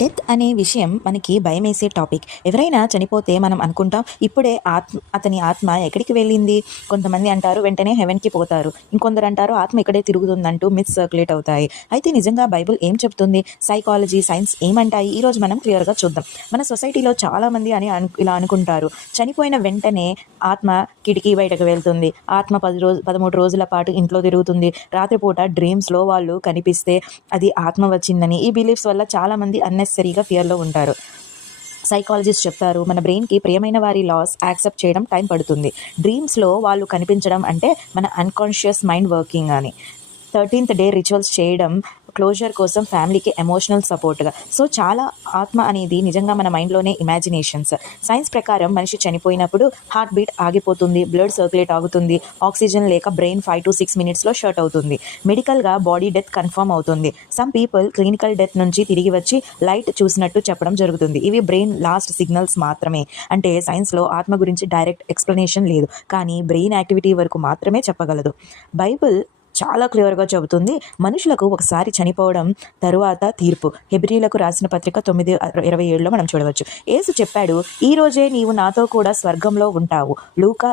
Death అనే విషయం మనకి భయమేసే టాపిక్. ఎవరైనా చనిపోతే మనం అనుకుంటాం ఇప్పుడే అతని ఆత్మ ఎక్కడికి వెళ్ళింది. కొంతమంది అంటారు వెంటనే హెవెన్కి పోతారు, ఇంకొందరు అంటారు ఆత్మ ఇక్కడే తిరుగుతుందంటూ మిత్స్ సర్క్యులేట్ అవుతాయి. అయితే నిజంగా బైబుల్ ఏం చెప్తుంది, సైకాలజీ సైన్స్ ఏమంటాయి, ఈరోజు మనం క్లియర్గా చూద్దాం. మన సొసైటీలో చాలామంది ఇలా అనుకుంటారు, చనిపోయిన వెంటనే ఆత్మ కిటికీ బయటకు వెళ్తుంది, ఆత్మ 13 రోజుల పాటు ఇంట్లో తిరుగుతుంది, రాత్రిపూట డ్రీమ్స్లో వాళ్ళు కనిపిస్తే అది ఆత్మ వచ్చిందని. ఈ బిలీఫ్స్ వల్ల చాలామంది అన్నెసరీగా ఫియర్లో ఉంటారు. సైకాలజిస్ట్ చెప్తారు మన బ్రెయిన్కి ప్రియమైన వారి లాస్ యాక్సెప్ట్ చేయడం టైం పడుతుంది. డ్రీమ్స్లో వాళ్ళు కనిపించడం అంటే మన అన్కాన్షియస్ మైండ్ వర్కింగ్ అని. 13th డే రిచువల్స్ చేయడం క్లోజర్ కోసం, ఫ్యామిలీకి ఎమోషనల్ సపోర్ట్గా. సో చాలా ఆత్మ అనేది నిజంగా మన మైండ్లోనే ఇమాజినేషన్స్. సైన్స్ ప్రకారం మనిషి చనిపోయినప్పుడు హార్ట్ బీట్ ఆగిపోతుంది, బ్లడ్ సర్క్యులేట్ ఆగుతుంది, ఆక్సిజన్ లేక బ్రెయిన్ 5 to 6 minutesలో షట్ అవుతుంది. మెడికల్గా బాడీ డెత్ కన్ఫర్మ్ అవుతుంది. సమ్ పీపుల్ క్లినికల్ డెత్ నుంచి తిరిగి వచ్చి లైట్ చూసినట్టు చెప్పడం జరుగుతుంది. ఇవి బ్రెయిన్ లాస్ట్ సిగ్నల్స్ మాత్రమే. అంటే సైన్స్లో ఆత్మ గురించి డైరెక్ట్ ఎక్స్ప్లెనేషన్ లేదు, కానీ బ్రెయిన్ యాక్టివిటీ వరకు మాత్రమే చెప్పగలదు. బైబిల్ చాలా క్లియర్గా చెబుతుంది మనుషులకు ఒకసారి చనిపోవడం తరువాత తీర్పు. హెబ్రీలకు రాసిన పత్రిక 9:27లో మనం చూడవచ్చు. యేసు చెప్పాడు, ఈ రోజే నీవు నాతో కూడా స్వర్గంలో ఉంటావు. లూకా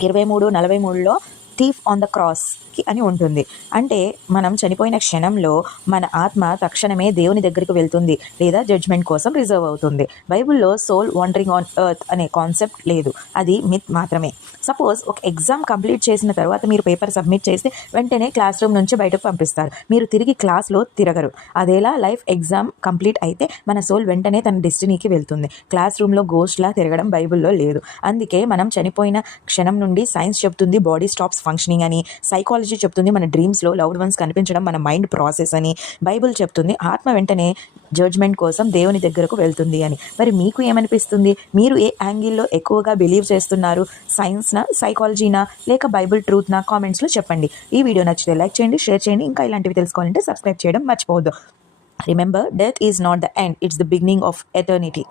23:43లో థీఫ్ ఆన్ ద క్రాస్కి అని ఉంటుంది. అంటే మనం చనిపోయిన క్షణంలో మన ఆత్మ తక్షణమే దేవుని దగ్గరికి వెళ్తుంది లేదా జడ్జ్మెంట్ కోసం రిజర్వ్ అవుతుంది. బైబిల్లో సోల్ వాండరింగ్ ఆన్ ఎర్త్ అనే కాన్సెప్ట్ లేదు, అది మిత్ మాత్రమే. సపోజ్ ఒక ఎగ్జామ్ కంప్లీట్ చేసిన తర్వాత మీరు పేపర్ సబ్మిట్ చేస్తే వెంటనే క్లాస్ రూమ్ నుంచి బయటకు పంపిస్తారు, మీరు తిరిగి క్లాస్లో తిరగరు. అదేలా లైఫ్ ఎగ్జామ్ కంప్లీట్ అయితే మన సోల్ వెంటనే తన డెస్టినీకి వెళ్తుంది. క్లాస్ రూమ్లో గోస్ట్లా తిరగడం బైబిల్లో లేదు. అందుకే మనం చనిపోయిన క్షణం నుండి సైన్స్ చెప్తుంది బాడీ స్టాప్స్ ఫంక్షనింగ్ అని, సైకాలజీ చెప్తుంది మన డ్రీమ్స్లో లవ్డ్ వన్స్ కనిపించడం మన మైండ్ ప్రాసెస్ అని, బైబిల్ చెప్తుంది ఆత్మ వెంటనే జడ్జ్మెంట్ కోసం దేవుని దగ్గరకు వెళ్తుంది అని. మరి మీకు ఏమనిపిస్తుంది? మీరు ఏ యాంగిల్లో ఎక్కువగా బిలీవ్ చేస్తున్నారు? సైన్స్నా, సైకాలజీనా, లేక బైబిల్ ట్రూత్నా? కామెంట్స్లో చెప్పండి. ఈ వీడియో నచ్చితే లైక్ చేయండి, షేర్ చేయండి. ఇంకా ఇలాంటివి తెలుసుకోవాలంటే సబ్స్క్రైబ్ చేయడం మర్చిపోవద్దు. Remember, death is not the end, it's the beginning of eternity.